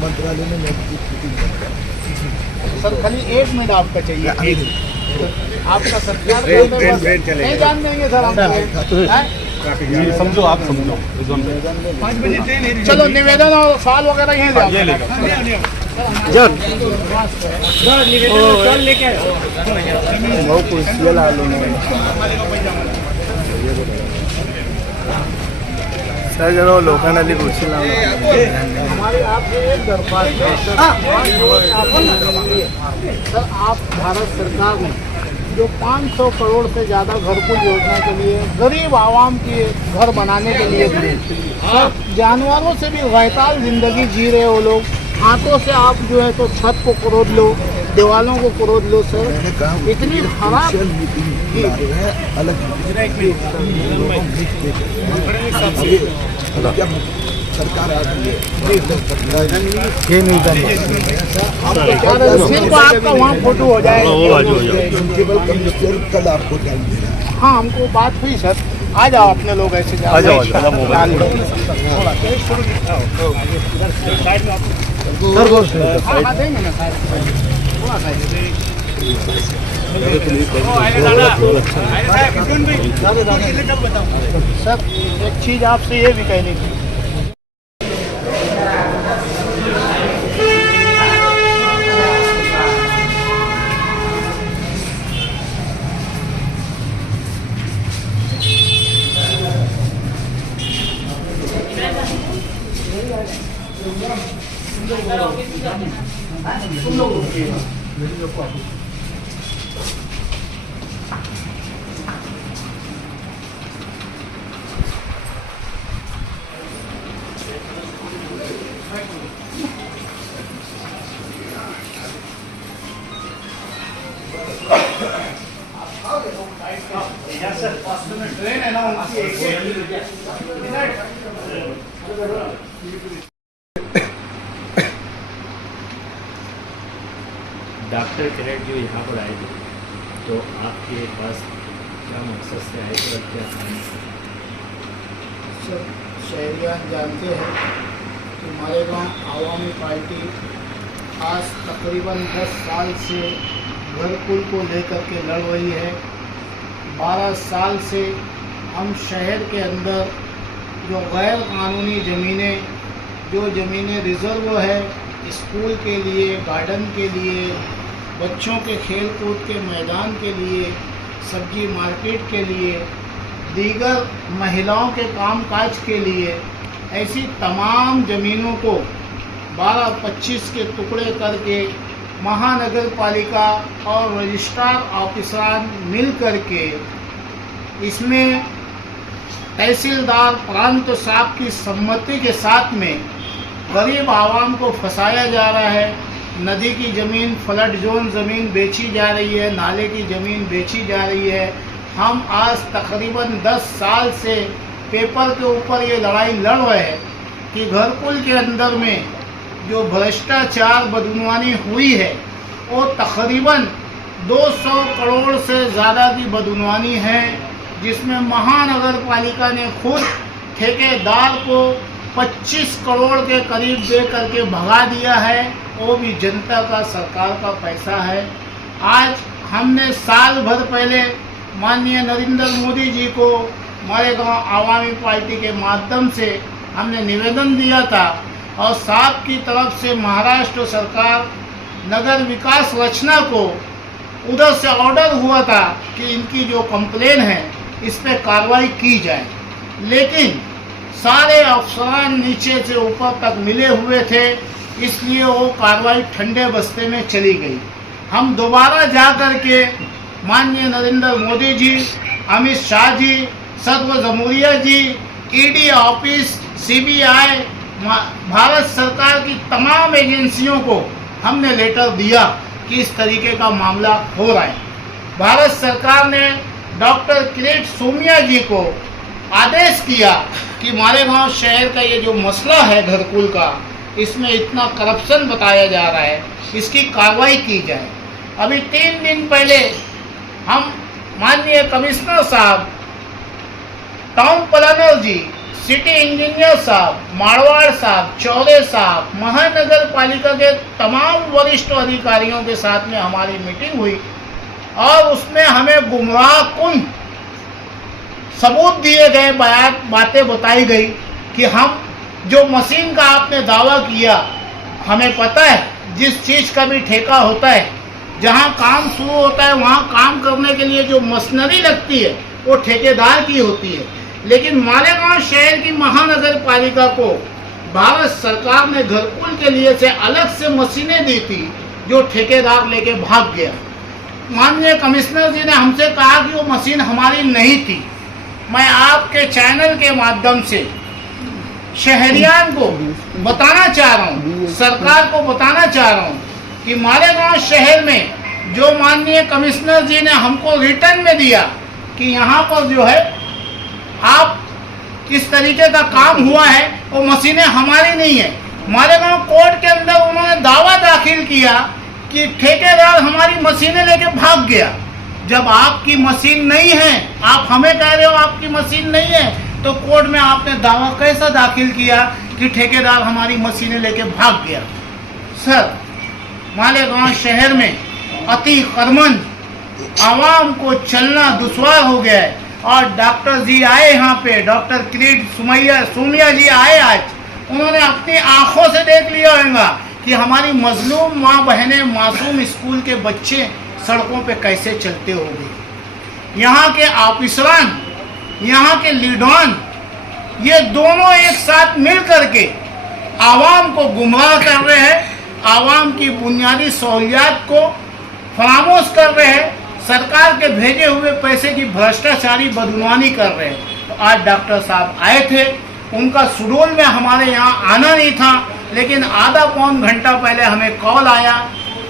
मंत्रालय में सर खाली 1 मिनट आपका चाहिए, आपका सरकार नहीं जान देंगे सर हम। समझो, आप समझो। 5 बजे चलो निवेदन और फाल वगैरह यहीं लेके सर जरा लोखंडी कुर्सी हमारी आपसे एक दरख्वास्त है सर, आप भारत सरकार ने जो 500 करोड़ से ज़्यादा घरकुल योजना के लिए गरीब आवाम के घर बनाने के लिए दिए, सर जानवरों से भी गैरताल जिंदगी जी रहे हो लोग, हाथों से आप जो है तो छत को कुरोद लो, दीवालों को कुरोद लो सर, इतनी खराब सरकार आ गई है। सिर्फ आपका वहाँ फोटो हो जाएगा, केवल कल आपको टाइम दे रहा है। हाँ हमको बात हुई सर, आ जाओ अपने लोग ऐसे आ जाओ, सर देंगे ना साहब, थोड़ा सा सर एक चीज़ आपसे ये भी कहनी थी, तुम लोग ट्रेन है ना उनकी डॉक्टर कैरेट जो यहाँ पर आए थे, तो आपके पास क्या मकसद से आए थे और क्या सब शहरियान जानते हैं कि मालेगांव आवामी पार्टी आज तकरीबन 10 साल से घरकुल को लेकर के लड़ रही है। 12 साल से हम शहर के अंदर जो गैर कानूनी ज़मीनें, जो ज़मीनें रिज़र्व है स्कूल के लिए, गार्डन के लिए, बच्चों के खेल कूद के मैदान के लिए, सब्जी मार्केट के लिए, दीगर महिलाओं के कामकाज के लिए, ऐसी तमाम ज़मीनों को 12-25 के टुकड़े करके महानगर पालिका और रजिस्ट्रार ऑफिसरान मिल करके इसमें तहसीलदार प्रांत साहब की सम्मति के साथ में गरीब आवाम को फंसाया जा रहा है। नदी की ज़मीन, फ्लड जोन ज़मीन बेची जा रही है, नाले की ज़मीन बेची जा रही है। हम आज तकरीबन 10 साल से पेपर के ऊपर ये लड़ाई लड़ रहे हैं कि घरकुल के अंदर में जो भ्रष्टाचार बदगुमानी हुई है वो तकरीबन 200 करोड़ से ज़्यादा की बदगुमानी है, जिसमें महानगर पालिका ने खुद ठेकेदार को 25 करोड़ के करीब दे करके भगा दिया है, वो भी जनता का, सरकार का पैसा है। आज हमने साल भर पहले माननीय नरेंद्र मोदी जी को मालेगांव आवामी पार्टी के माध्यम से हमने निवेदन दिया था और साहब की तरफ से महाराष्ट्र सरकार नगर विकास रचना को उधर से ऑर्डर हुआ था कि इनकी जो कंप्लेन है इस पर कार्रवाई की जाए, लेकिन सारे अफसरान नीचे से ऊपर तक मिले हुए थे, इसलिए वो कार्रवाई ठंडे बस्ते में चली गई। हम दोबारा जा कर के माननीय नरेंद्र मोदी जी, अमित शाह जी, सदर जमहूरिया जी, ईडी ऑफिस, सीबीआई, भारत सरकार की तमाम एजेंसियों को हमने लेटर दिया कि इस तरीके का मामला हो रहा है। भारत सरकार ने डॉक्टर किरीट सोमैया जी को आदेश किया कि मालेगांव शहर का ये जो मसला है घरकुल का, इसमें इतना करप्शन बताया जा रहा है, इसकी कार्रवाई की जाए। अभी 3 दिन पहले हम माननीय कमिश्नर साहब टाउन प्लानर जी, सिटी इंजीनियर साहब, मारवाड़ साहब, चौधरी साहब, महानगर पालिका के तमाम वरिष्ठ अधिकारियों के साथ में हमारी मीटिंग हुई और उसमें हमें गुमराह कुन सबूत दिए गए, बातें बताई गई कि हम जो मशीन का आपने दावा किया, हमें पता है जिस चीज़ का भी ठेका होता है, जहां काम शुरू होता है वहां काम करने के लिए जो मशीनरी लगती है वो ठेकेदार की होती है, लेकिन मालेगांव शहर की महानगर पालिका को भारत सरकार ने घरकुल के लिए से अलग से मशीनें दी थी जो ठेकेदार लेके भाग गया। माननीय कमिश्नर जी ने हमसे कहा कि वो मशीन हमारी नहीं थी। मैं आपके चैनल के माध्यम से शहरियान को बताना चाह रहा हूँ, सरकार को बताना चाह रहा हूँ कि मालेगांव शहर में जो माननीय कमिश्नर जी ने हमको रिटर्न में दिया कि यहाँ पर जो है आप किस तरीके का काम हुआ है, वो मशीनें हमारी नहीं है। मालेगांव कोर्ट के अंदर उन्होंने दावा दाखिल किया कि ठेकेदार हमारी मशीनें लेके भाग गया। जब आपकी मशीन नहीं है, आप हमें कह रहे हो आपकी मशीन नहीं है, तो कोर्ट में आपने दावा कैसा दाखिल किया कि ठेकेदार हमारी मशीनें लेके भाग गया? सर, मालेगांव शहर में अतिक्रमण, आवाम को चलना दुश्वार हो गया है और डॉक्टर जी आए यहाँ पे, डॉक्टर किरीट सोमिया जी आए आज, उन्होंने अपनी आंखों से देख लिया होगा कि हमारी मजलूम माँ बहनें, मासूम स्कूल के बच्चे सड़कों पे कैसे चलते होंगे। यहाँ के ऑफिसरान, यहाँ के लीडरान, ये दोनों एक साथ मिल करके आवाम को गुमराह कर रहे हैं, आवाम की बुनियादी सहूलियात को फरामोश कर रहे हैं, सरकार के भेजे हुए पैसे की भ्रष्टाचारी बदगुमानी कर रहे हैं। तो आज डॉक्टर साहब आए थे, उनका शेड्यूल में हमारे यहाँ आना नहीं था, लेकिन आधा पौन घंटा पहले हमें कॉल आया,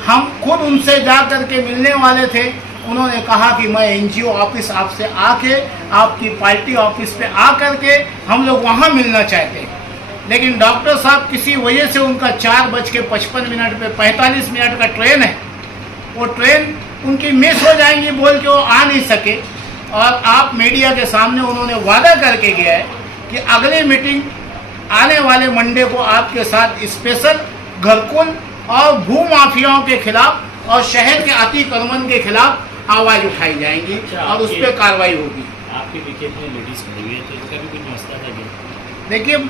हम खुद उनसे जा कर के मिलने वाले थे। उन्होंने कहा कि मैं एनजीओ ऑफिस आपसे आके, आपकी पार्टी ऑफिस पे आ कर के हम लोग वहाँ मिलना चाहते हैं, लेकिन डॉक्टर साहब किसी वजह से उनका 4:55 पे 45 मिनट का ट्रेन है, वो ट्रेन उनकी मिस हो जाएंगी बोल के वो आ नहीं सके। और आप मीडिया के सामने उन्होंने वादा करके गया है कि अगली मीटिंग आने वाले मंडे को आपके साथ स्पेशल घरकुल और भू माफियाओं के खिलाफ और शहर के अतिक्रमण के खिलाफ आवाज़ उठाई जाएंगी और उस पर कार्रवाई होगी। आपके विकेट में लेडीज खड़ी हुई है, तो इसका भी कुछ मसला है क्या? देखिए,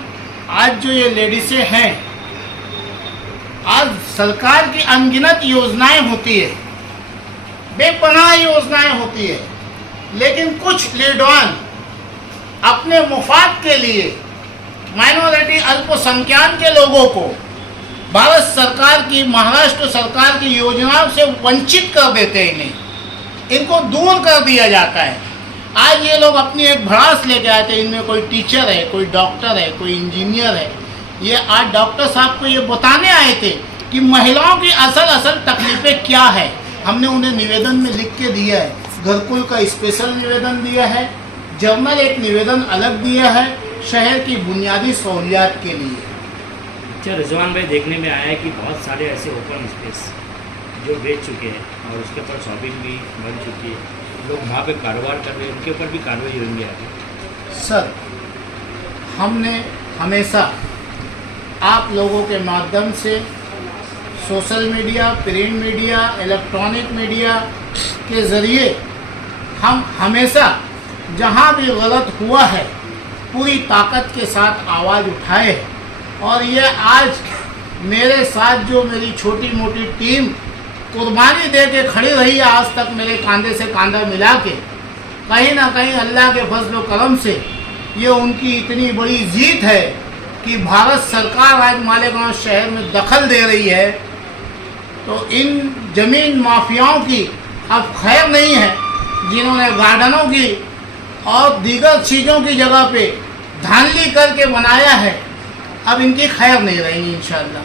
आज जो ये लेडीसें हैं, आज सरकार की अनगिनत योजनाएं होती है, बेपनाह योजनाएं होती है, लेकिन कुछ लीडरान अपने मुफाद के लिए माइनॉरिटी अल्पसंख्यक के लोगों को भारत सरकार की, महाराष्ट्र सरकार की योजनाओं से वंचित कर देते हैं, इनको दूर कर दिया जाता है। आज ये लोग अपनी एक भड़ास लेके आए थे, इनमें कोई टीचर है, कोई डॉक्टर है, कोई इंजीनियर है। ये आज डॉक्टर साहब को ये बताने आए थे कि महिलाओं की असल तकलीफें क्या है। हमने उन्हें निवेदन में लिख के दिया है, घरकुल का स्पेशल निवेदन दिया है, जर्नल एक निवेदन अलग दिया है शहर की बुनियादी सहूलियात के लिए। अच्छा रिजवान भाई, देखने में आया है कि बहुत सारे ऐसे ओपन स्पेस जो बेच चुके हैं और उसके ऊपर शॉपिंग भी बन चुकी है, लोग वहाँ पे कारोबार कर रहे हैं, उनके ऊपर भी कार्रवाई होंगी आगे? सर, हमने हमेशा आप लोगों के माध्यम से social media, print media, electronic media के ज़रिए हम हमेशा जहाँ भी गलत हुआ है पूरी ताकत के साथ आवाज़ उठाए है। और ये आज मेरे साथ जो मेरी छोटी मोटी टीम कुर्बानी दे के खड़ी रही है आज तक, मेरे कंधे से कंधा मिला के, कहीं ना कहीं अल्लाह के फजल करम से ये उनकी इतनी बड़ी जीत है कि भारत सरकार आज मालेगांव शहर में दखल दे रही है। तो इन ज़मीन माफियाओं की अब खैर नहीं है, जिन्होंने गार्डनों की और दीगर चीज़ों की जगह पे धांधली करके बनाया है, अब इनकी खैर नहीं रहेगी इंशाअल्लाह।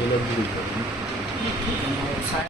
ये लोग भी